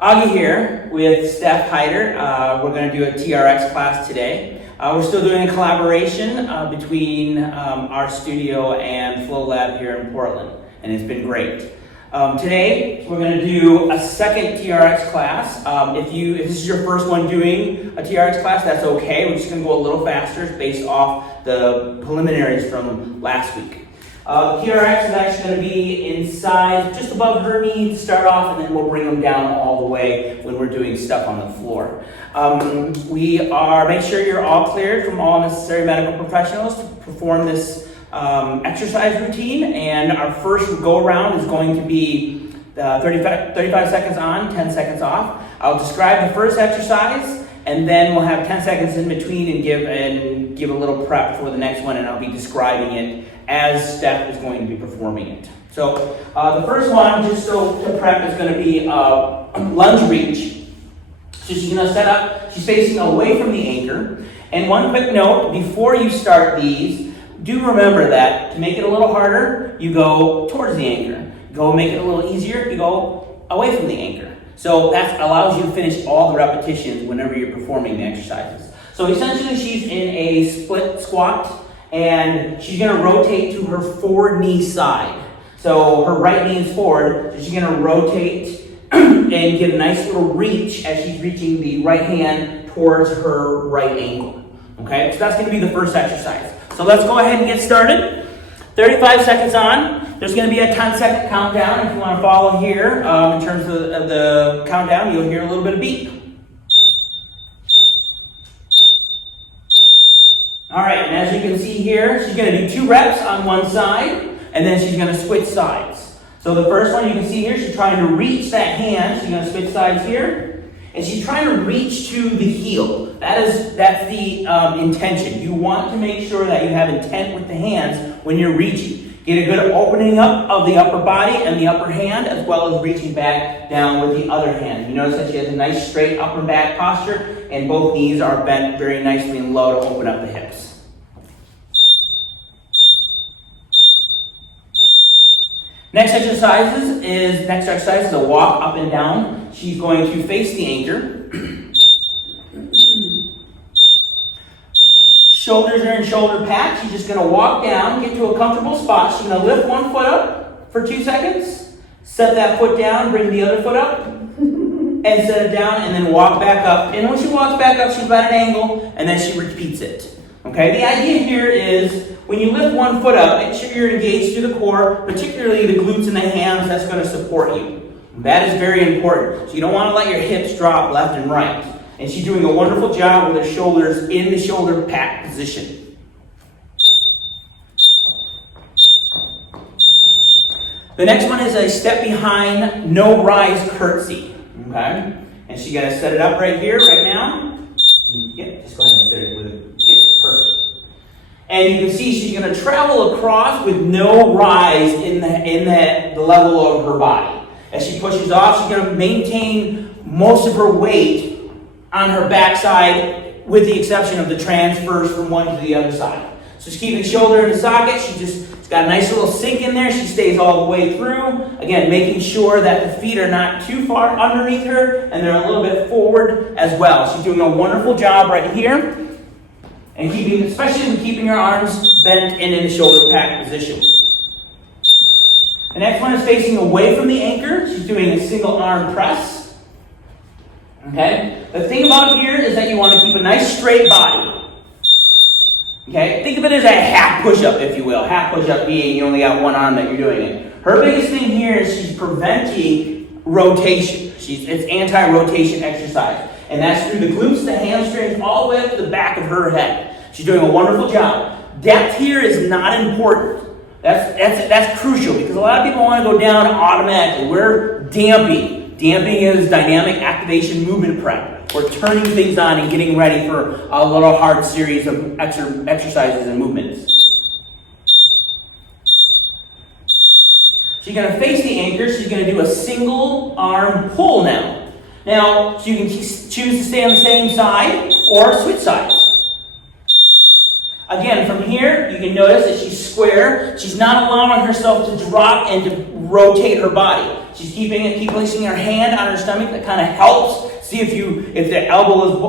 Augie here with Steph Hyder. We're going to do a TRX class today. We're still doing a collaboration between our studio and Flow Lab here in Portland, and it's been great. Today, we're going to do a second TRX class. If this is your first one doing a TRX class, that's okay. We're just going to go a little faster based off the preliminaries from last week. TRX is actually going to be in size just above her knee to start off, and then we'll bring them down all the way when we're doing stuff on the floor. Make sure you're all cleared from all necessary medical professionals to perform this exercise routine, and our first go around is going to be 35 seconds on, 10 seconds off. I'll describe the first exercise, and then we'll have 10 seconds in between and give a little prep for the next one, and I'll be describing it as Steph is going to be performing it. So the first one, just so to prep, is going to be lunge reach. So she's going to set up, she's facing away from the anchor. And one quick note, before you start these, do remember that to make it a little harder, you go towards the anchor. Go make it a little easier, you go away from the anchor. So that allows you to finish all the repetitions whenever you're performing the exercises. So essentially she's in a split squat, and she's going to rotate to her forward knee side. So her right knee is forward, so she's going to rotate and get a nice little reach as she's reaching the right hand towards her right ankle. Okay, so that's going to be the first exercise. So let's go ahead and get started. 35 seconds on. There's going to be a 10-second countdown. If you want to follow here in terms of the countdown, you'll hear a little bit of beep. All right, and as you can see here, she's going to do 2 reps on one side, and then she's going to switch sides. So the first one you can see here, she's trying to reach that hand. She's going to switch sides here, and she's trying to reach to the heel. That's the intention. You want to make sure that you have intent with the hands when you're reaching. Get a good opening up of the upper body and the upper hand, as well as reaching back down with the other hand. You notice that she has a nice straight upper and back posture, and both knees are bent very nicely and low to open up the hips. Next exercise is a walk up and down. She's going to face the anchor. Shoulders are in shoulder pads. She's just going to walk down, get to a comfortable spot. She's going to lift one foot up for 2 seconds, set that foot down, bring the other foot up, and set it down, and then walk back up. And when she walks back up, she's at an angle, and then she repeats it. Okay, the idea here is when you lift one foot up, make sure you're engaged through the core, particularly the glutes and the hams. That's going to support you. That is very important. So you don't want to let your hips drop left and right. And she's doing a wonderful job with her shoulders in the shoulder pack position. The next one is a step behind, no rise curtsy. Okay? And she's going to set it up right here, right now. Yep, just go ahead and set it with it. Yep, perfect. And you can see she's going to travel across with no rise in the level of her body. As she pushes off, she's going to maintain most of her weight on her backside, with the exception of the transfers from one to the other side. So she's keeping the shoulder in the socket. She's got a nice little sink in there. She stays all the way through. Again, making sure that the feet are not too far underneath her, and they're a little bit forward as well. She's doing a wonderful job right here, and especially keeping her arms bent and in the shoulder pack position. The next one is facing away from the anchor. She's doing a single arm press. Okay? The thing about here is that you want to keep a nice straight body. Okay? Think of it as a half push-up, if you will. Half push-up being you only got one arm that you're doing it. Her biggest thing here is she's preventing rotation. It's anti-rotation exercise. And that's through the glutes, the hamstrings, all the way up to the back of her head. She's doing a wonderful job. Depth here is not important. That's crucial, because a lot of people want to go down automatically. We're damping. Damping is dynamic activation movement prep. We're turning things on and getting ready for a little hard series of exercises and movements. She's going to face the anchor. She's going to do a single arm pull now. Now, you can choose to stay on the same side or switch sides. Again, from here, you can notice that she's square. She's not allowing herself to drop and to rotate her body. She's keep placing her hand on her stomach. That kind of helps see if the elbow is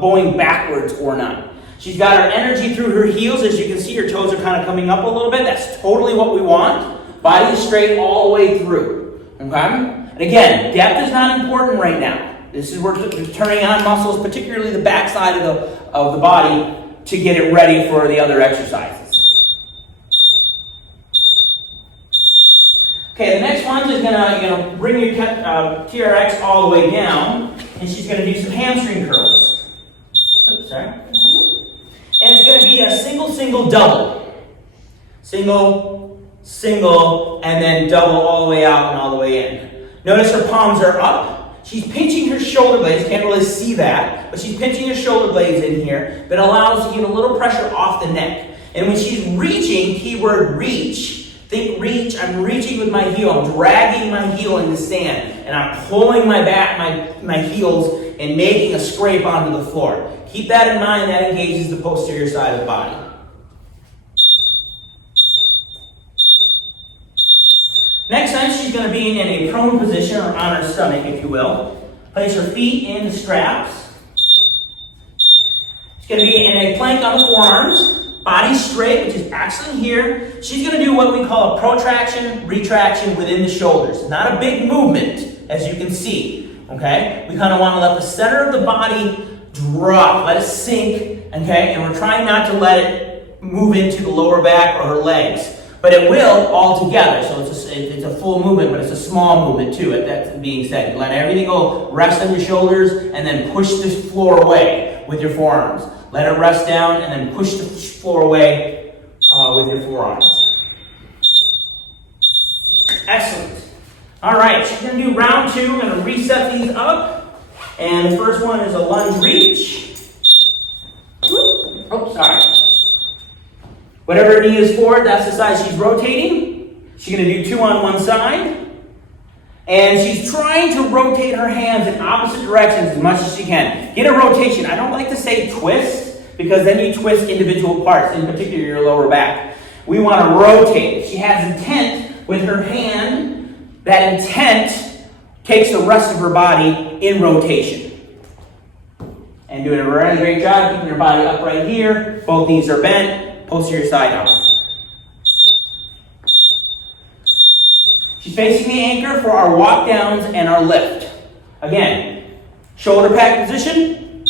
bowing backwards or not. She's got her energy through her heels. As you can see, her toes are kind of coming up a little bit. That's totally what we want. Body is straight all the way through. Okay? And again, depth is not important right now. This is where we're turning on muscles, particularly the back side of the body, to get it ready for the other exercises. Okay, the next one is gonna bring your TRX all the way down, and she's gonna do some hamstring curls. Oops, sorry. And it's gonna be a single, double. Single, and then double all the way out and all the way in. Notice her palms are up. She's pinching her shoulder blades. Can't really see that, but she's pinching her shoulder blades in here. That allows to get a little pressure off the neck. And when she's reaching, keyword reach, think reach, I'm reaching with my heel. I'm dragging my heel in the sand. And I'm pulling my back, my heels, and making a scrape onto the floor. Keep that in mind. That engages the posterior side of the body. Next time, she's going to be in a prone position, or on her stomach, if you will. Place her feet in the straps. She's going to be in a plank on the forearms. Body straight, which is actually here. She's going to do what we call a protraction, retraction within the shoulders. Not a big movement, as you can see. Okay? We kind of want to let the center of the body drop. Let it sink. Okay? And we're trying not to let it move into the lower back or her legs. But it will all together, so it's a full movement, but it's a small movement too. That being said, you let everything go, rest on your shoulders, and then push this floor away with your forearms. Let it rest down, and then push the floor away with your forearms. Excellent. All right, she's going to do round 2. I'm going to reset these up, and the first one is a lunge reach. Oh, sorry. Whatever her knee is forward, that's the side she's rotating. She's going to do 2 on one side. And she's trying to rotate her hands in opposite directions as much as she can. Get a rotation. I don't like to say twist, because then you twist individual parts, in particular your lower back. We want to rotate. If she has intent with her hand, that intent takes the rest of her body in rotation. And doing a really great job keeping her body upright here. Both knees are bent. Posterior side out. She's facing the anchor for our walk downs and our lift. Again, shoulder pad position.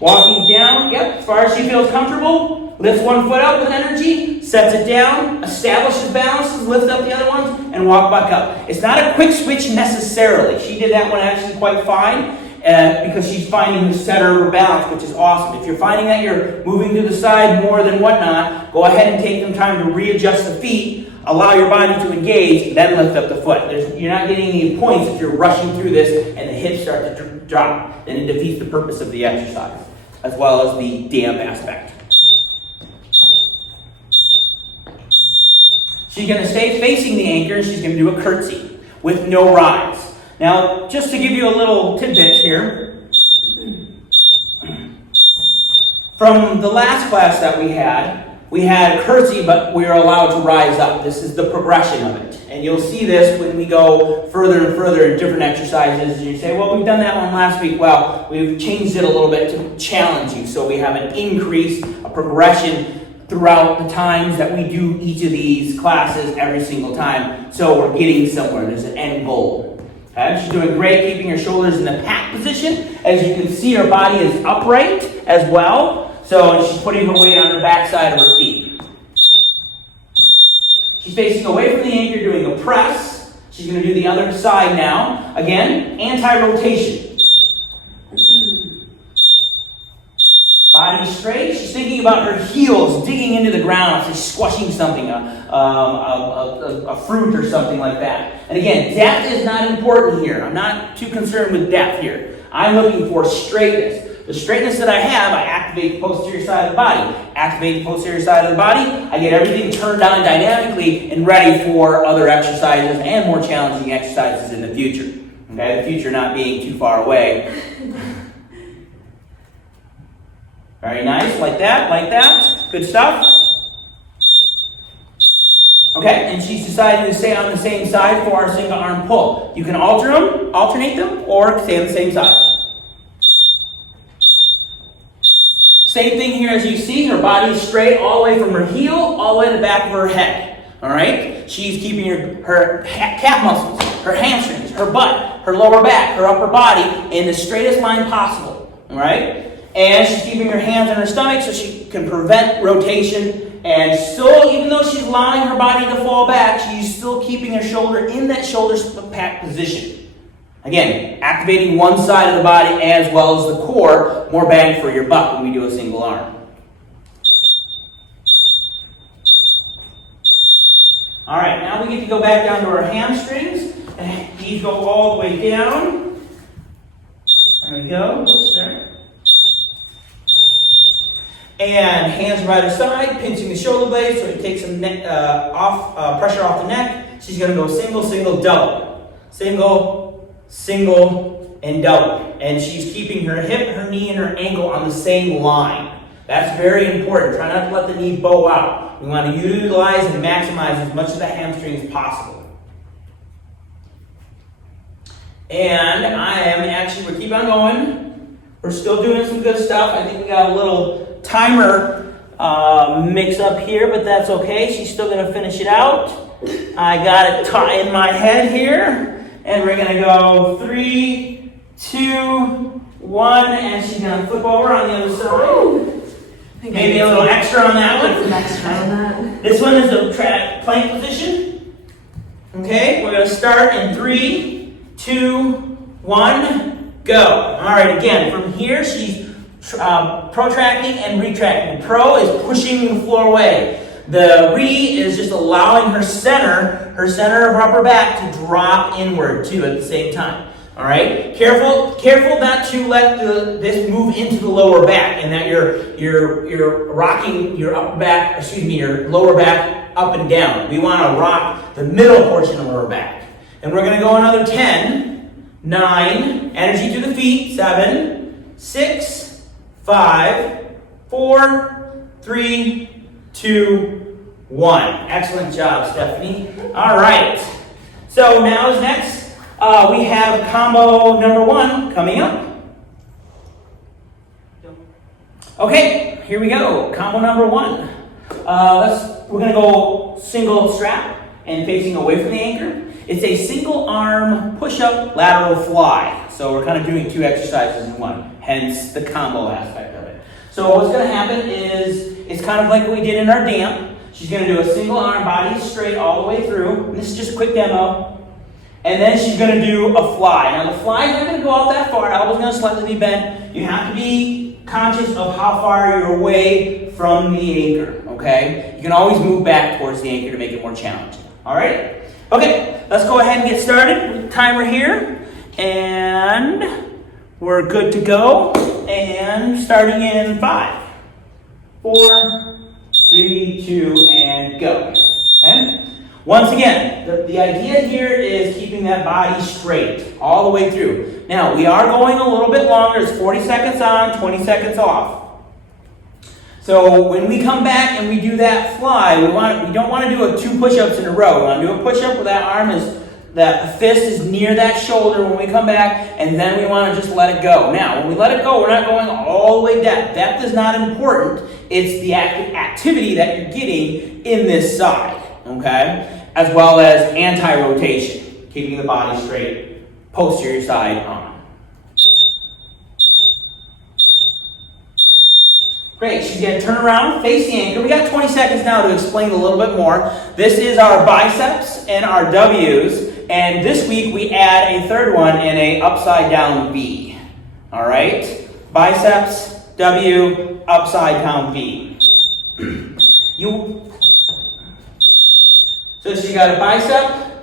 Walking down, as far as she feels comfortable. Lifts one foot up with energy, sets it down, establishes balances, lifts up the other ones, and walk back up. It's not a quick switch necessarily. She did that one actually quite fine. Because she's finding the center of her balance, which is awesome. If you're finding that you're moving to the side more than whatnot, go ahead and take some time to readjust the feet, allow your body to engage, then lift up the foot. You're not getting any points if you're rushing through this and the hips start to drop. Then it defeats the purpose of the exercise, as well as the damp aspect. She's going to stay facing the anchor, and she's going to do a curtsy with no rise. Now, just to give you a little tidbit here, from the last class that we had curtsy, but we were allowed to rise up. This is the progression of it. And you'll see this when we go further and further in different exercises. And you say, well, we've done that one last week. Well, we've changed it a little bit to challenge you. So we have an increase, a progression throughout the times that we do each of these classes every single time. So we're getting somewhere. There's an end goal. Okay, she's doing great keeping her shoulders in the pat position. As you can see, her body is upright as well. So she's putting her weight on the back side of her feet. She's facing away from the anchor, doing a press. She's going to do the other side now. Again, anti-rotation. Body straight. She's thinking about her heels digging into the ground. She's squashing something, a fruit or something like that. And again, depth is not important here. I'm not too concerned with depth here. I'm looking for straightness. The straightness that I have, I activate the posterior side of the body. Activate the posterior side of the body, I get everything turned on dynamically and ready for other exercises and more challenging exercises in the future. Okay, the future not being too far away. Very nice, like that, like that. Good stuff. Okay, and she's deciding to stay on the same side for our single arm pull. You can alternate them, or stay on the same side. Same thing here as you see, her body is straight all the way from her heel, all the way to the back of her head. All right? She's keeping her calf muscles, her hamstrings, her butt, her lower back, her upper body in the straightest line possible. All right? And she's keeping her hands on her stomach so she can prevent rotation. And still, even though she's allowing her body to fall back, she's still keeping her shoulder in that shoulder pack position. Again, activating one side of the body as well as the core, more bang for your buck when we do a single arm. All right, now we get to go back down to our hamstrings. And these go all the way down. There we go. Oops, there. And hands right aside, pinching the shoulder blades so it takes some pressure off the neck. She's going to go single, single, double. Single, single, and double. And she's keeping her hip, her knee, and her ankle on the same line. That's very important. Try not to let the knee bow out. We want to utilize and maximize as much of the hamstring as possible. And we'll keep on going. We're still doing some good stuff. I think we got a little timer mix up here, but that's okay. She's still going to finish it out. I got it in my head here. And we're going to go 3, 2, 1, and she's going to flip over on the other side. Maybe a little extra on that one. This one is the plank position. Okay, we're going to start in 3, 2, 1, go. All right, again, from here she's protracting and retracting. The pro is pushing the floor away. The re is just allowing her center of her upper back to drop inward too at the same time. All right, careful not to let this move into the lower back, and that you're rocking your your lower back up and down. We want to rock the middle portion of the lower back, and we're going to go another 10, 9, energy to the feet, 7, 6, 5, 4, 3, 2, 1. Excellent job, Stephanie. All right. So now is next. We have combo number 1 coming up. Okay, here we go. Combo number 1. We're going to go single strap and facing away from the anchor. It's a single arm push-up lateral fly. So we're kind of doing 2 exercises in one, hence the combo aspect of it. So what's going to happen is, it's kind of like what we did in our damp. She's going to do a single arm, body straight all the way through. And this is just a quick demo. And then she's going to do a fly. Now the fly is not going to go out that far. Elbow's going to slightly be bent. You have to be conscious of how far you're away from the anchor, okay? You can always move back towards the anchor to make it more challenging, all right? Okay, let's go ahead and get started with the timer here. And we're good to go. And starting in 5, 4, 3, 2, and go, okay? Once again, the idea here is keeping that body straight all the way through. Now, we are going a little bit longer. It's 40 seconds on, 20 seconds off. So when we come back and we do that fly, we don't want to do 2 push-ups in a row. We want to do a push-up where that fist is near that shoulder when we come back, and then we want to just let it go. Now, when we let it go, we're not going all the way down. Depth is not important. It's the activity that you're getting in this side, okay? As well as anti-rotation, keeping the body straight, posterior side on. Great, she's going to turn around, face the anchor. We got 20 seconds now to explain a little bit more. This is our biceps and our W's, and this week we add a third one in a upside down V. All right, biceps, W, upside down V. So she got a bicep,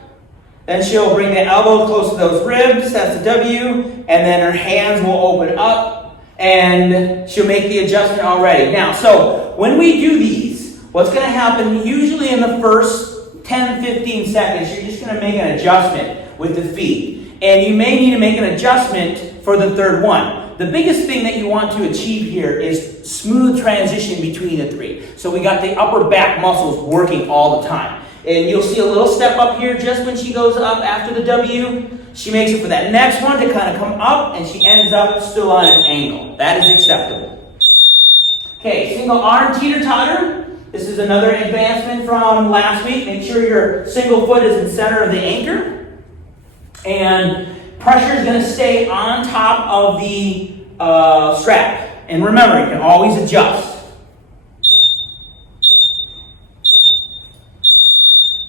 then she'll bring the elbow close to those ribs, that's the W, and then her hands will open up, and she'll make the adjustment already. Now, so when we do these, what's going to happen usually in the first 10, 15 seconds, you're just going to make an adjustment with the feet. And you may need to make an adjustment for the third one. The biggest thing that you want to achieve here is smooth transition between the three. So we got the upper back muscles working all the time. And you'll see a little step up here just when she goes up after the W. She makes it for that next one to kind of come up, and she ends up still on an angle. That is acceptable. Okay, single arm teeter-totter. This is another advancement from last week. Make sure your single foot is in the center of the anchor. And pressure is going to stay on top of the strap. And remember, you can always adjust.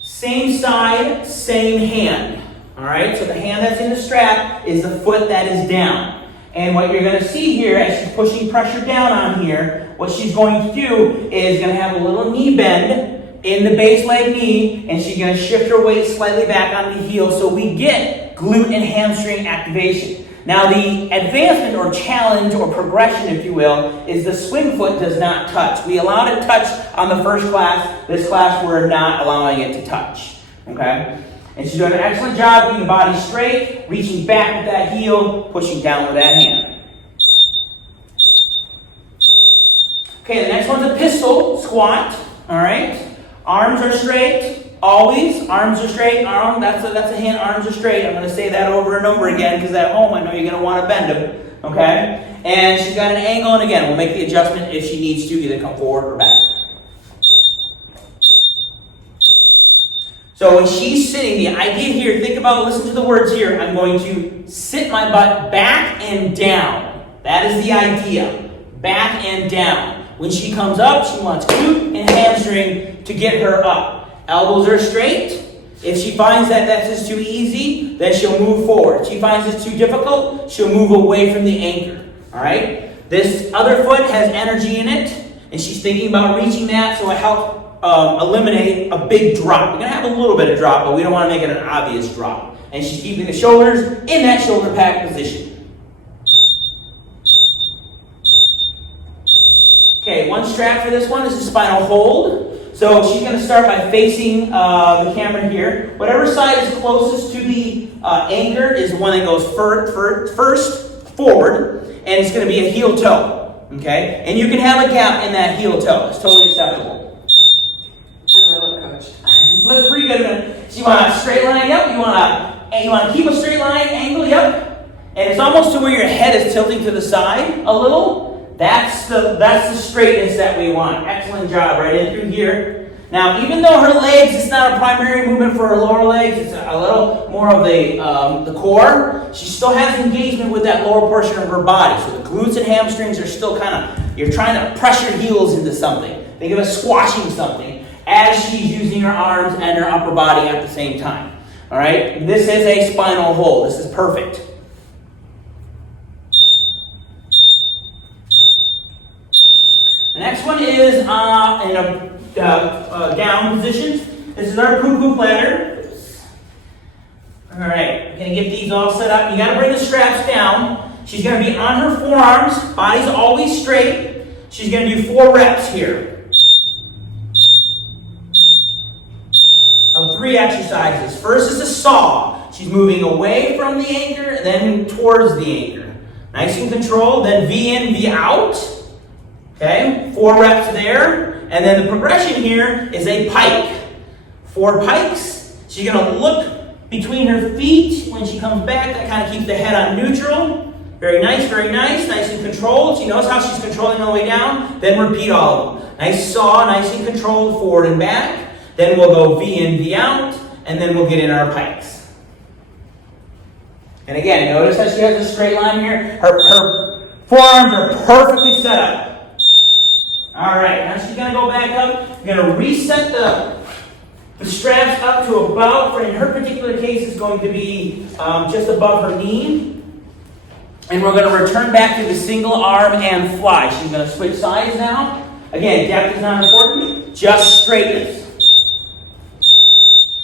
Same side, same hand. All right, so the hand that's in the strap is the foot that is down. And what you're going to see here as she's pushing pressure down on here, what she's going to do is going to have a little knee bend in the base leg knee, and she's going to shift her weight slightly back on the heel so we get glute and hamstring activation. Now the advancement or challenge or progression, if you will, is the swing foot does not touch. We allowed it to touch on the first class. This class we're not allowing it to touch. Okay? And she's doing an excellent job keeping the body straight, reaching back with that heel, pushing down with that hand. Okay, the next one's a pistol squat. All right? Arms are straight. Always, arms are straight, that's a hint, arms are straight. I'm going to say that over and over again because at home I know you're going to want to bend them, okay? And she's got an angle, and again, we'll make the adjustment if she needs to, either come forward or back. So when she's sitting, the idea here, think about, listen to the words here, I'm going to sit my butt back and down. That is the idea, back and down. When she comes up, she wants glute and hamstring to get her up. Elbows are straight. If she finds that that's just too easy, then she'll move forward. If she finds it's too difficult, she'll move away from the anchor. All right? This other foot has energy in it, and she's thinking about reaching that, so it helps eliminate a big drop. We're going to have a little bit of drop, but we don't want to make it an obvious drop. And she's keeping the shoulders in that shoulder pad position. Okay, one strap for this one is the spinal hold. So she's going to start by facing the camera here. Whatever side is closest to the anchor is the one that goes first forward, and it's going to be a heel toe. Okay? And you can have a gap in that heel toe. It's totally acceptable. How do I look, Coach? Looks pretty good. So you want a straight line? Yep. You want to keep a straight line angle? Yep. And it's almost to where your head is tilting to the side a little. That's the straightness that we want. Excellent job, right in through here. Now, even though her legs, it's not a primary movement for her lower legs, it's a little more of the core, she still has engagement with that lower portion of her body. So the glutes and hamstrings are still you're trying to press your heels into something. Think of it squashing something as she's using her arms and her upper body at the same time. All right? This is a spinal hold. This is perfect. The next one is in a down position. This is our poo-poo platter. All right, we're going to get these all set up. You got to bring the straps down. She's going to be on her forearms. Body's always straight. She's going to do 4 reps here of 3 exercises. First is a saw. She's moving away from the anchor, then towards the anchor. Nice and controlled. Then V in, V out. Okay, 4 reps there. And then the progression here is a pike. 4 pikes. She's going to look between her feet when she comes back. That kind of keeps the head on neutral. Very nice, very nice. Nice and controlled. She knows how she's controlling all the way down. Then repeat all of them. Nice saw, nice and controlled, forward and back. Then we'll go V in, V out. And then we'll get in our pikes. And again, notice how she has a straight line here. Her forearms are perfectly set up. All right, now she's going to go back up. We're going to reset the straps up to about, in her particular case, it's going to be just above her knee. And we're going to return back to the single arm and fly. She's going to switch sides now. Again, depth is not important, just straightness.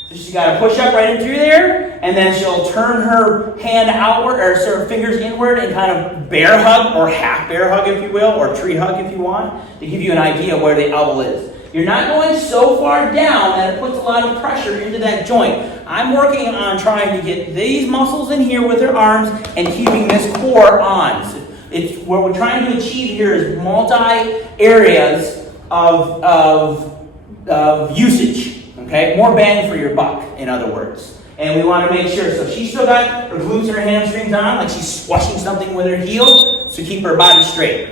So she's got to push up right in through there, and then she'll turn her hand outward, or her fingers inward, and kind of bear hug, or half bear hug, if you will, or tree hug, if you want, to give you an idea where the elbow is. You're not going so far down that it puts a lot of pressure into that joint. I'm working on trying to get these muscles in here with her arms and keeping this core on. What we're trying to achieve here is multi areas of usage, okay? More bang for your buck, in other words. And we want to make sure, so she's still got her glutes and her hamstrings on, like she's squashing something with her heel to keep her body straight.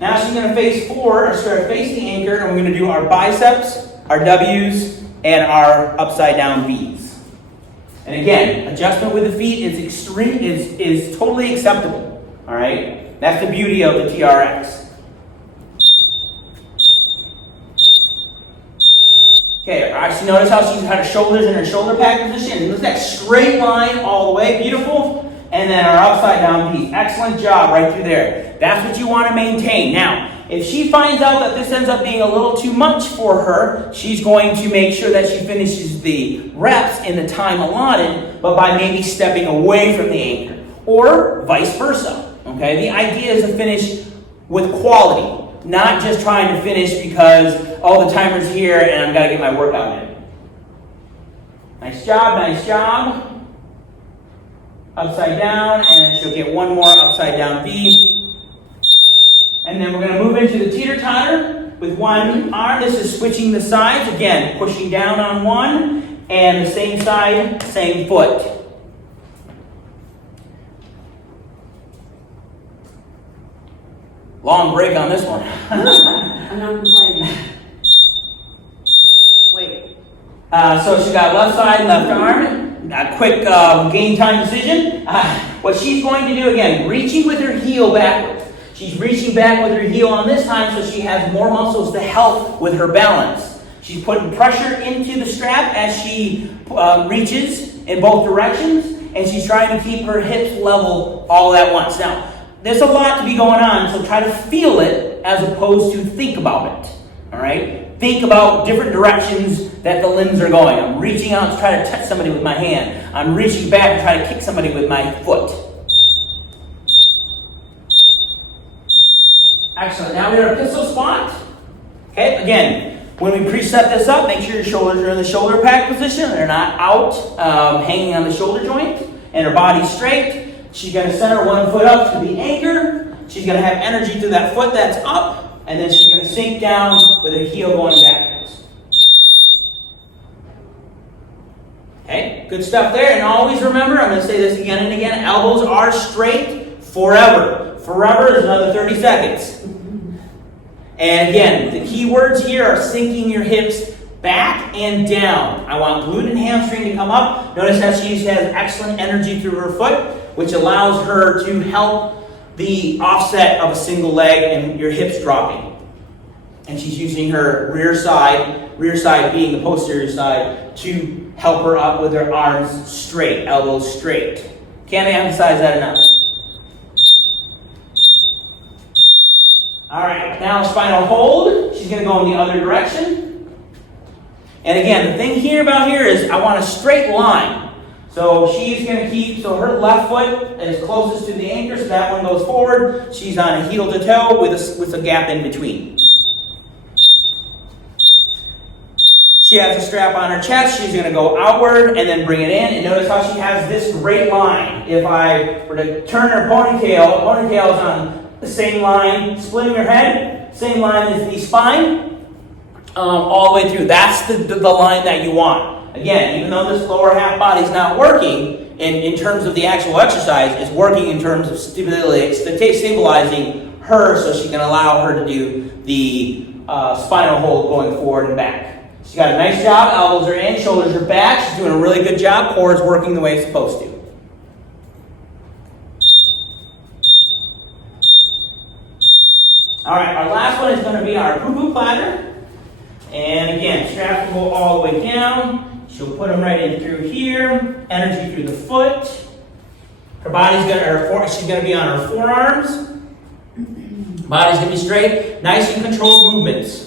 Now she's going to face forward, or start face the anchor, and we're going to do our biceps, our W's, and our upside down V's. And again, adjustment with the feet is totally acceptable. All right, that's the beauty of the TRX. Okay, all right, so notice how she's had her shoulders in her shoulder pad position. And look at that straight line all the way, beautiful. And then our upside down piece. Excellent job right through there. That's what you want to maintain. Now, if she finds out that this ends up being a little too much for her, she's going to make sure that she finishes the reps in the time allotted, but by maybe stepping away from the anchor, or vice versa. Okay, the idea is to finish with quality. Not just trying to finish because, oh, the timer's here and I've got to get my workout in. Nice job, nice job. Upside down, and then she'll get one more upside down V. And then we're going to move into the teeter-totter with one arm. This is switching the sides. Again, pushing down on one, and the same side, same foot. Long break on this one. I'm not complaining. Wait. So she got left side, left arm. A quick gain time decision. What she's going to do, again, reaching with her heel backwards. She's reaching back with her heel on this time so she has more muscles to help with her balance. She's putting pressure into the strap as she reaches in both directions, and she's trying to keep her hips level all at once. Now, there's a lot to be going on, so try to feel it as opposed to think about it. All right? Think about different directions that the limbs are going. I'm reaching out to try to touch somebody with my hand. I'm reaching back to try to kick somebody with my foot. Excellent. Now we're in a pistol squat. Okay, again, when we preset this up, make sure your shoulders are in the shoulder pad position. They're not out, hanging on the shoulder joint, and her body's straight. She's going to center one foot up to the anchor. She's going to have energy through that foot that's up, and then she's going to sink down with her heel going backwards. Okay, good stuff there. And always remember, I'm going to say this again and again, elbows are straight forever. Forever is another 30 seconds. And again, the key words here are sinking your hips back and down. I want glute and hamstring to come up. Notice how she has excellent energy through her foot, which allows her to help the offset of a single leg and your hips dropping. And she's using her rear side being the posterior side, to help her up with her arms straight, elbows straight. Can't emphasize that enough. All right, now spinal hold. She's going to go in the other direction. And again, the thing here about here is I want a straight line. So she's going to keep, so her left foot is closest to the anchor, so that one goes forward. She's on a heel to toe with a gap in between. She has a strap on her chest. She's going to go outward and then bring it in. And notice how she has this great line. If I were to turn her ponytail is on the same line, splitting her head, same line as the spine, all the way through. That's the line that you want. Again, even though this lower half body is not working in terms of the actual exercise, it's working in terms of stabilizing her so she can allow her to do the spinal hold going forward and back. She's got a nice job. Elbows are in, shoulders are back. She's doing a really good job. Core is working the way it's supposed to. All right, our last one is going to be our poo-poo platter. And again, straps will go all the way down. She'll put them right in through here. Energy through the foot. Her body's she's going to be on her forearms. Body's going to be straight. Nice and controlled movements.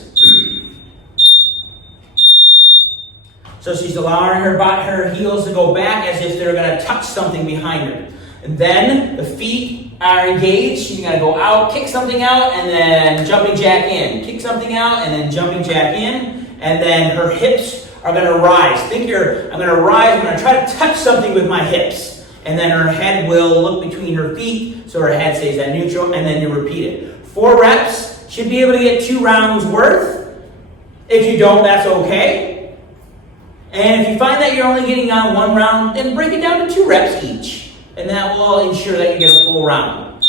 So she's allowing her heels to go back as if they're going to touch something behind her. And then the feet are engaged. She's going to go out, kick something out, and then jumping jack in. Kick something out, and then jumping jack in. And then her hips are going to rise. I'm going to rise. I'm going to try to touch something with my hips. And then her head will look between her feet, so her head stays at neutral, and then you repeat it. 4 reps, should be able to get 2 rounds worth. If you don't, that's okay. And if you find that you're only getting on 1 round, then break it down to 2 reps each. And that will ensure that you get a full round.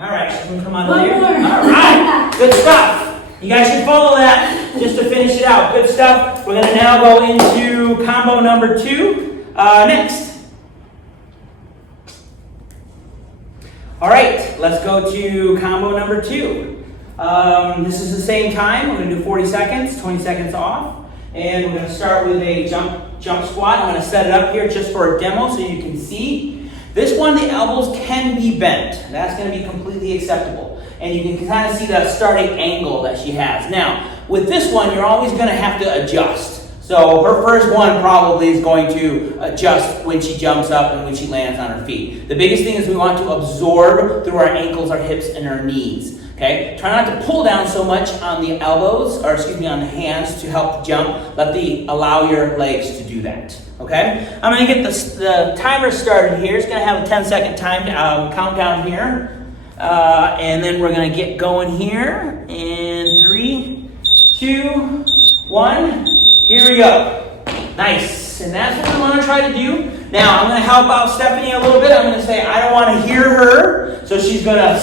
All right, she's gonna come on over here. One more. All right, good stuff. You guys should follow that just to finish it out. Good stuff. We're gonna now go into combo number 2 next. All right, let's go to combo number 2. This is the same time. We're gonna do 40 seconds, 20 seconds off. And we're gonna start with a jump squat. I'm gonna set it up here just for a demo so you can see. This one, the elbows can be bent. That's gonna be completely acceptable. And you can kind of see the starting angle that she has. Now, with this one, you're always gonna have to adjust. So her first one probably is going to adjust when she jumps up and when she lands on her feet. The biggest thing is we want to absorb through our ankles, our hips, and our knees. Okay? Try not to pull down so much on the elbows, or excuse me, on the hands to help jump. Allow your legs to do that. Okay? I'm going to get the timer started here. It's going to have a 10-second time countdown here. And then we're going to get going here. In 3, 2, 1. Here we go. Nice. And that's what we want to try to do. Now, I'm going to help out Stefanie a little bit. I'm going to say, I don't want to hear her. So she's going to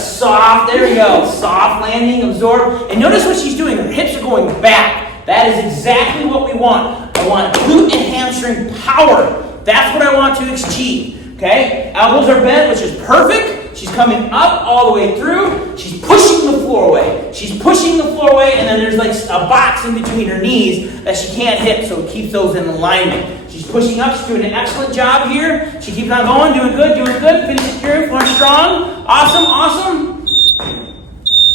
there we go. Soft landing, absorb. And notice what she's doing. Her hips are going back. That is exactly what we want. I want glute and hamstring power. That's what I want to achieve. Okay? Elbows are bent, which is perfect. She's coming up all the way through. She's pushing the floor away. She's pushing the floor away, and then there's like a box in between her knees that she can't hit, so it keeps those in alignment. She's pushing up. She's doing an excellent job here. She keeps on going, doing good, doing good. Finish secure, flowing strong. Awesome, awesome.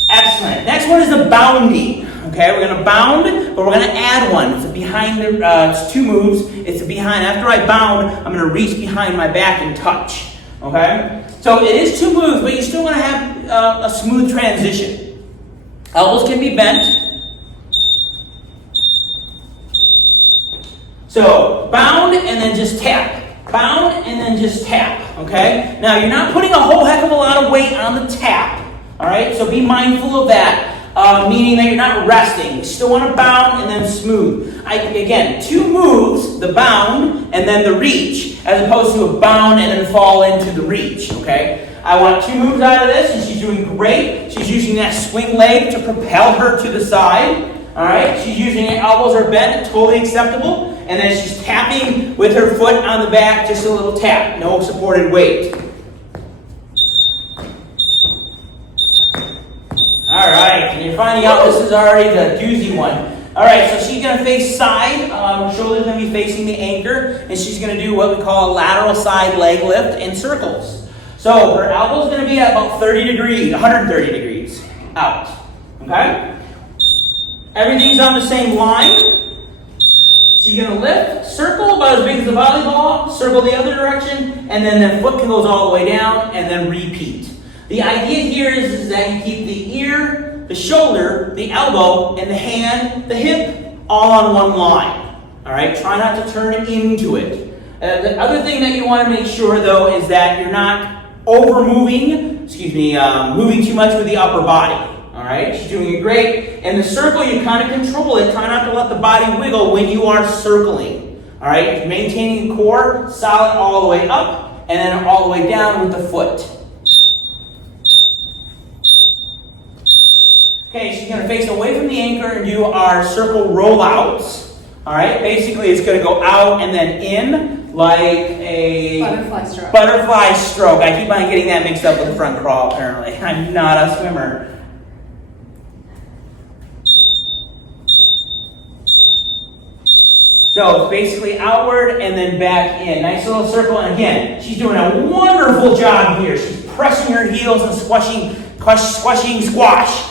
Excellent. Next one is the boundy. Okay, we're going to bound, but we're going to add one. It's it's 2 moves. It's a behind. After I bound, I'm going to reach behind my back and touch. Okay? So it is 2 moves, but you still want to have a smooth transition. Elbows can be bent. So bound and then just tap. Bound and then just tap. Okay? Now you're not putting a whole heck of a lot of weight on the tap. All right? So be mindful of that. Meaning that you're not resting. You still want to bound and then smooth. Again, 2 moves, the bound and then the reach, as opposed to a bound and then fall into the reach, okay? I want 2 moves out of this, and she's doing great. She's using that swing leg to propel her to the side, all right? She's using her elbows are bent, totally acceptable. And then she's tapping with her foot on the back, just a little tap, no supported weight. All right, and you're finding out this is already the doozy one. All right, so she's going to face side. Her shoulder's going to be facing the anchor, and she's going to do what we call a lateral side leg lift in circles. So her elbow's going to be at about 30 degrees, 130 degrees out. Okay? Everything's on the same line. She's going to lift, circle about as big as the volleyball, circle the other direction, and then the foot goes all the way down, and then repeat. The idea here is that you keep the ear, the shoulder, the elbow, and the hand, the hip, all on one line. All right? Try not to turn it into it. The other thing that you want to make sure, though, is that you're not moving too much with the upper body. All right? She's doing it great. And the circle, you kind of control it. Try not to let the body wiggle when you are circling. All right? You're maintaining the core solid all the way up, and then all the way down with the foot. Okay, she's going to face away from the anchor and do our circle rollouts. All right, basically it's going to go out and then in like a butterfly stroke. I keep on getting that mixed up with the front crawl, apparently. I'm not a swimmer. So it's basically outward and then back in. Nice little circle. And again, she's doing a wonderful job here. She's pressing her heels and squash,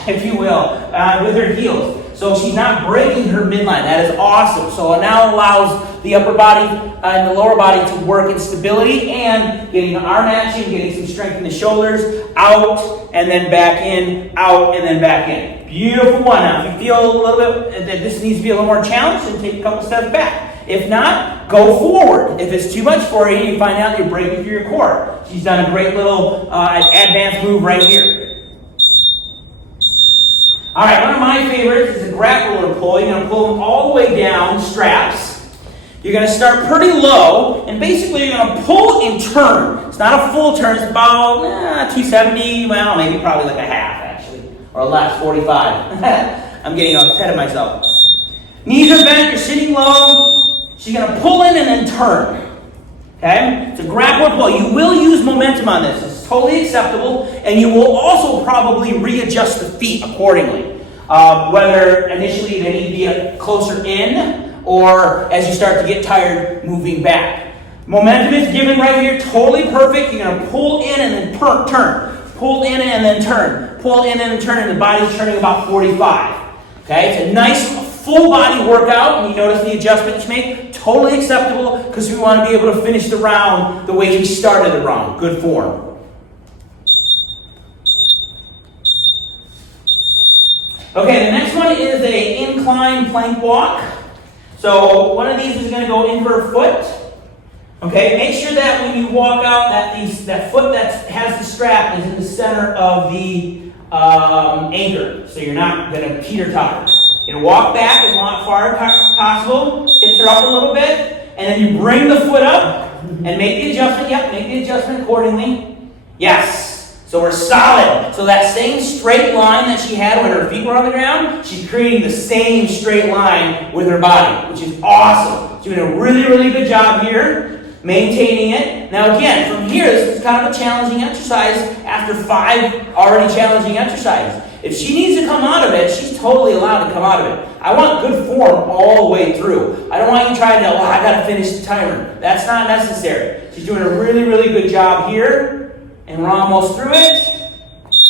if you will, with her heels. So she's not breaking her midline. That is awesome. So it now allows the upper body and the lower body to work in stability and getting arm action, getting some strength in the shoulders, out and then back in, out and then back in. Beautiful one. Now, if you feel a little bit that this needs to be a little more challenged, then take a couple steps back. If not, go forward. If it's too much for you, you find out you're breaking through your core. She's done a great little advanced move right here. All right, one of my favorites is a grapple pull. You're going to pull them all the way down, straps. You're going to start pretty low, and basically you're going to pull and turn. It's not a full turn, it's about 270, well, maybe probably like a half, actually, or less, 45. I'm getting ahead of myself. Knees are bent, you're sitting low. She's going to pull in and then turn. Okay? It's a grapple pull. You will use momentum on this. It's totally acceptable, and you will also probably readjust the feet accordingly. Whether initially they need to be closer in, or as you start to get tired, moving back. Momentum is given right here, totally perfect. You're going to pull in and then turn. Pull in and then turn. Pull in and then turn, and the body's turning about 45. Okay? It's a nice full body workout, and you notice the adjustments you make. Totally acceptable, because we want to be able to finish the round the way we started the round. Good form. Okay, the next one is an incline plank walk. So one of these is going to go in her foot. Okay, make sure that when you walk out, that foot that has the strap is in the center of the anchor. So you're not going to teeter-totter. You're going to walk back as far as possible, hips are up a little bit, and then you bring the foot up and make the adjustment. Yep, make the adjustment accordingly. Yes. So we're solid. So that same straight line that she had when her feet were on the ground, she's creating the same straight line with her body, which is awesome. She's doing a really, really good job here, maintaining it. Now again, from here, this is kind of a challenging exercise after 5 already challenging exercises. If she needs to come out of it, she's totally allowed to come out of it. I want good form all the way through. I don't want you trying to, I got to finish the timer. That's not necessary. She's doing a really, really good job here. And we're almost through it.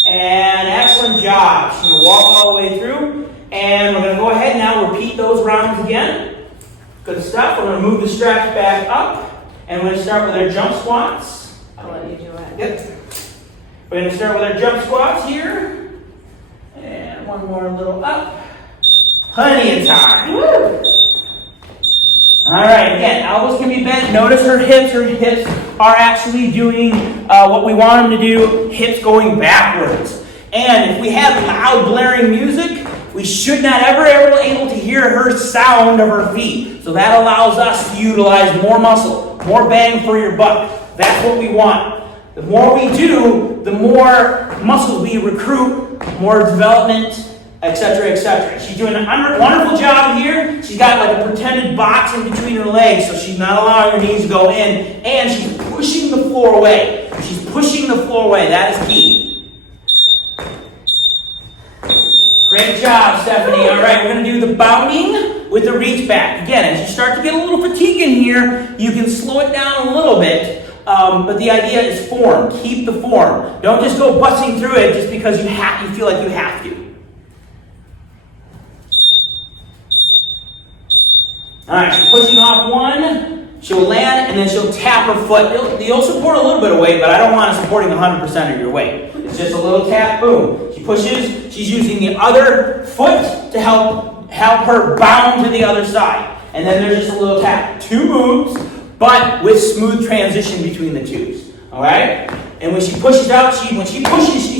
And excellent job. She's going to walk all the way through. And we're going to go ahead now, repeat those rounds again. Good stuff. We're going to move the straps back up. And we're going to start with our jump squats. I'll let you do it. Yep. We're going to start with our jump squats here. And one more little up. Plenty of time. Woo! All right, again, elbows can be bent. Notice her hips are actually doing what we want them to do, hips going backwards. And if we have loud blaring music, we should not ever able to hear her sound of her feet. So that allows us to utilize more muscle, more bang for your buck. That's what we want. The more we do, the more muscles we recruit, more development, etc., etc. She's doing a wonderful job here. She's got like a pretended box in between her legs, so she's not allowing her knees to go in, and she's pushing the floor away. She's pushing the floor away. That is key. Great job, Stefanie. All right, we're going to do the bounding with the reach back. Again, as you start to get a little fatigue in here, you can slow it down a little bit. But the idea is form. Keep the form. Don't just go busting through it just because you feel like you have to. All right, she's pushing off one. She'll land, and then she'll tap her foot. You'll support a little bit of weight, but I don't want to supporting 100% of your weight. It's just a little tap, boom. She pushes. She's using the other foot to help her bound to the other side. And then there's just a little tap. 2 moves, but with smooth transition between the twos. All right? And when she pushes out, she's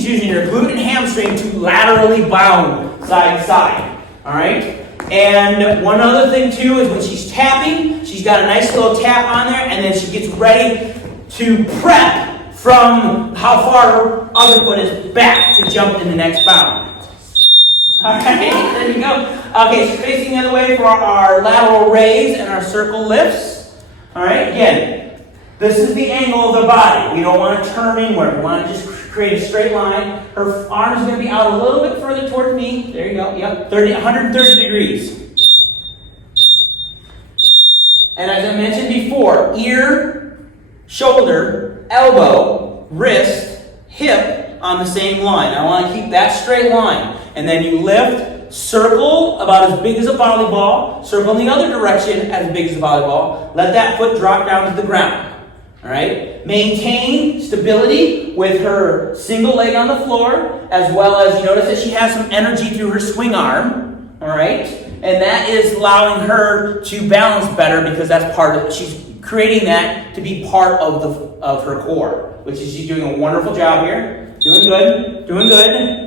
using her glute and hamstring to laterally bound side to side. All right? And one other thing too is when she's tapping, she's got a nice little tap on there, and then she gets ready to prep from how far her other foot is back to jump in the next bound. Alright, there you go. Okay, she's facing the other way for our lateral raise and our circle lifts. Alright, again, this is the angle of the body. We don't want to turn inward. We want to just create a straight line. Her arms are going to be out a little bit further towards me. There you go. Yep, 130 degrees. And as I mentioned before, ear, shoulder, elbow, wrist, hip on the same line. I want to keep that straight line. And then you lift, circle about as big as a volleyball, circle in the other direction as big as a volleyball. Let that foot drop down to the ground. All right? Maintain stability with her single leg on the floor, as well as you notice that she has some energy through her swing arm. All right? and that is allowing her to balance better because that's part of, she's creating that to be part of her core, which is she's doing a wonderful job here. Doing good, doing good.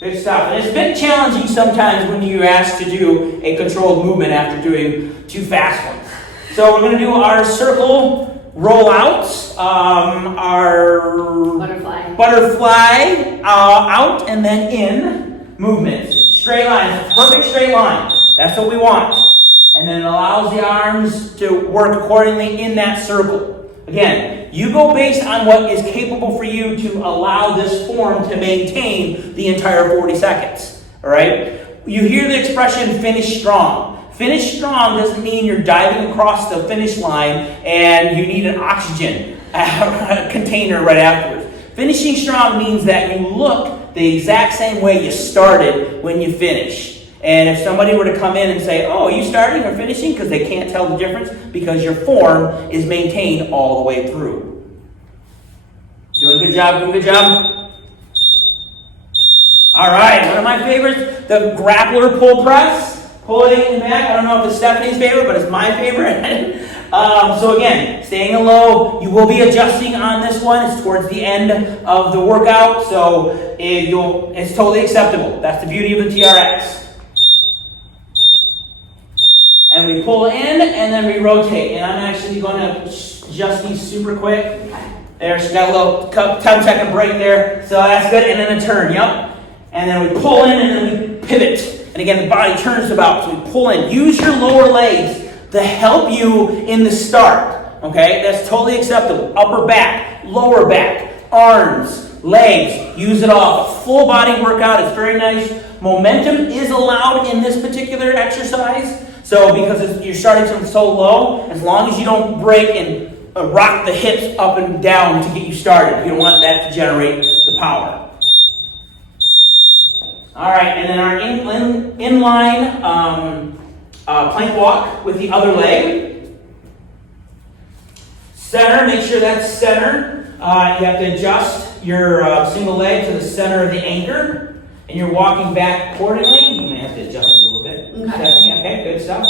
Good stuff. And it's a bit challenging sometimes when you're asked to do a controlled movement after doing 2 fast ones. So we're going to do our circle rollouts, our butterfly out and then in movements. Straight lines, perfect straight line. That's what we want. And then it allows the arms to work accordingly in that circle. Again, you go based on what is capable for you to allow this form to maintain the entire 40 seconds. All right? You hear the expression finish strong. Finish strong doesn't mean you're diving across the finish line and you need an oxygen container right afterwards. Finishing strong means that you look the exact same way you started when you finish. And if somebody were to come in and say, oh, are you starting or finishing? Because they can't tell the difference because your form is maintained all the way through. Doing a good job, doing a good job. All right, one of my favorites, the grappler pull press. Pulling it back. I don't know if it's Stefanie's favorite, but it's my favorite. So again, staying low. You will be adjusting on this one. It's towards the end of the workout, so it's totally acceptable. That's the beauty of the TRX. And we pull in, and then we rotate. And I'm actually going to adjust these super quick. There, she got a little 10-second break there. So that's good. And then a turn, yep. And then we pull in, and then we pivot. And again, the body turns about. So we pull in. Use your lower legs to help you in the start. Okay? That's totally acceptable. Upper back, lower back, arms, legs. Use it all. A full body workout is very nice. Momentum is allowed in this particular exercise. So because you're starting from so low, as long as you don't break and rock the hips up and down to get you started. You don't want that to generate the power. All right, and then our inline plank walk with the other leg. Center, make sure that's center. You have to adjust your single leg to the center of the anchor. And you're walking back accordingly. You may have to adjust a little bit. Okay, good stuff.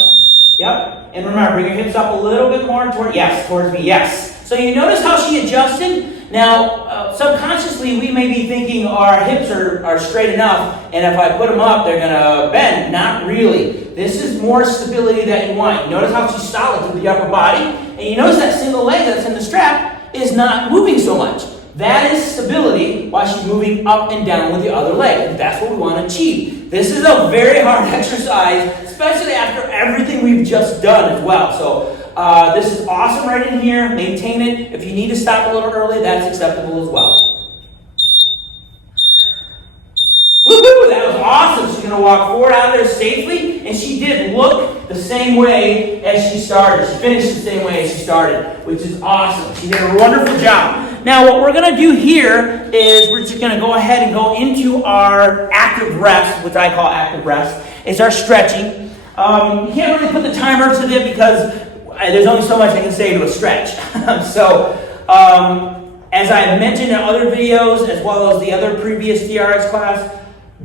Yep. And remember, bring your hips up a little bit more towards me. Yes. So you notice how she adjusted? Now, subconsciously, we may be thinking our hips are straight enough, and if I put them up, they're going to bend. Not really. This is more stability that you want. You notice how she's solid to the upper body, and you notice that single leg that's in the strap is not moving so much. That is stability while she's moving up and down with the other leg. That's what we want to achieve. This is a very hard exercise, especially after everything we've just done as well. So this is awesome right in here. Maintain it. If you need to stop a little early, that's acceptable as well. Woohoo! That was awesome. She's going to walk forward out of there safely, and she did look the same way as she started. She finished the same way as she started, which is awesome. She did a wonderful job. Now, what we're going to do here is we're just going to go ahead and go into our active rest, which I call active rest. It's our stretching. You can't really put the timer to it because there's only so much I can say to a stretch. So, as I mentioned in other videos, as well as the other previous TRX class,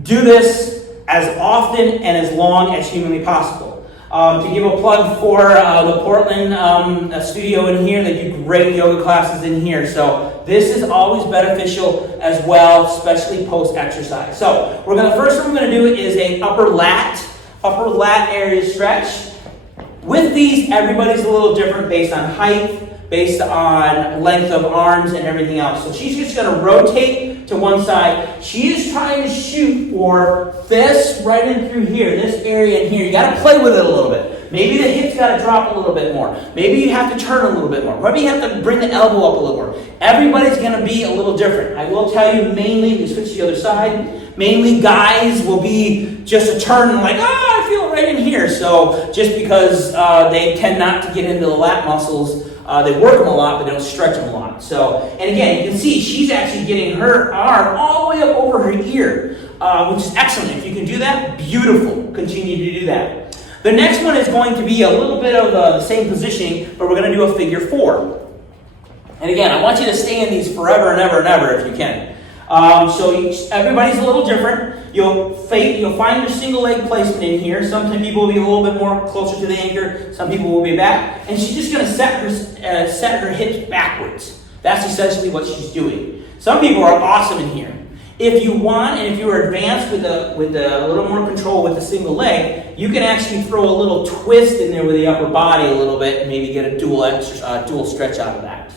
do this as often and as long as humanly possible. To give a plug for the Portland studio in here, they do great yoga classes in here. So this is always beneficial as well, especially post-exercise. So first thing we're going to do is a upper lat area stretch. With these, everybody's a little different based on height, based on length of arms and everything else. So she's just going to rotate to one side. She is trying to shoot for this right in through here, this area in here. You got to play with it a little bit. Maybe the hips got to drop a little bit more. Maybe you have to turn a little bit more. Maybe you have to bring the elbow up a little more. Everybody's going to be a little different. I will tell you, mainly, we switch to the other side, mainly guys will be just a turn and like, I feel it right in here. So just because they tend not to get into the lat muscles, they work them a lot, but they don't stretch them a lot. So, and again, you can see she's actually getting her arm all the way up over her ear, which is excellent. If you can do that, beautiful. Continue to do that. The next one is going to be a little bit of the same positioning, but we're going to do a figure 4. And again, I want you to stay in these forever and ever and ever if you can. Everybody's a little different. You'll find your single leg placement in here. Some people will be a little bit more closer to the anchor. Some people will be back. And she's just going to set her hips backwards. That's essentially what she's doing. Some people are awesome in here. If you want, and if you are advanced with a little more control with the single leg, you can actually throw a little twist in there with the upper body a little bit and maybe get a dual stretch out of that.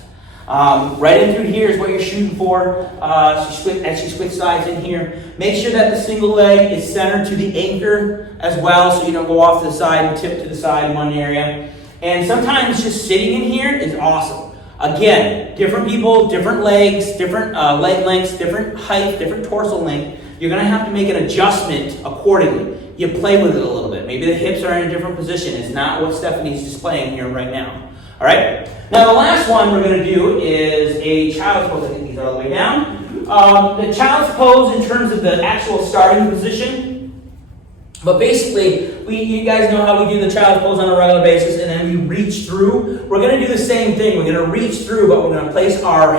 Right in through here is what you're shooting for as she switch sides in here. Make sure that the single leg is centered to the anchor as well, so you don't go off to the side and tip to the side in one area. And sometimes just sitting in here is awesome. Again, different people, different legs, different leg lengths, different height, different torso length. You're going to have to make an adjustment accordingly. You play with it a little bit. Maybe the hips are in a different position. It's not what Stefanie's displaying here right now. All right? Now, the last one we're going to do is a child's pose. I think these are all the way down. The child's pose in terms of the actual starting position. But basically, you guys know how we do the child's pose on a regular basis, and then we reach through. We're going to do the same thing. We're going to reach through, but we're going to place our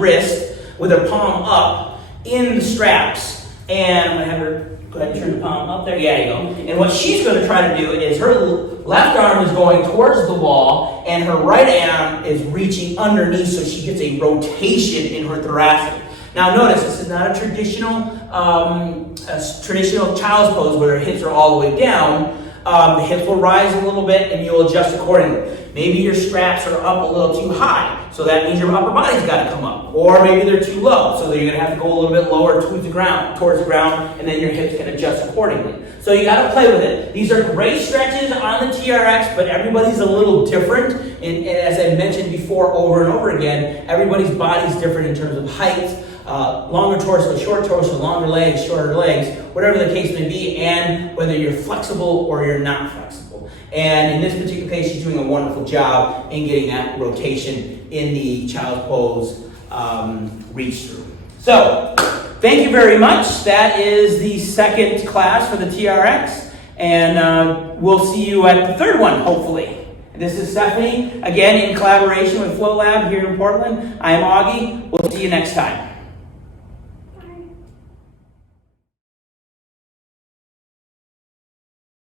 wrist, with her palm up in the straps. And I'm going to have her go ahead and turn the palm up there. Yeah, you go. And what she's going to try to do is her left arm is going towards the wall, and her right arm is reaching underneath, so she gets a rotation in her thoracic. Now notice, this is not a traditional child's pose where her hips are all the way down. The hips will rise a little bit and you'll adjust accordingly. Maybe your straps are up a little too high, so that means your upper body's got to come up. Or maybe they're too low, so you're going to have to go a little bit lower towards the ground, and then your hips can adjust accordingly. So you got to play with it. These are great stretches on the TRX, but everybody's a little different. And as I mentioned before over and over again, everybody's body's different in terms of height. Longer torso, short torso, longer legs, shorter legs, whatever the case may be, and whether you're flexible or you're not flexible. And in this particular case, she's doing a wonderful job in getting that rotation in the child's pose reach through. So, thank you very much. That is the second class for the TRX, and we'll see you at the third one, hopefully. This is Stefanie, again in collaboration with Flow Lab here in Portland. I am Augie. We'll see you next time.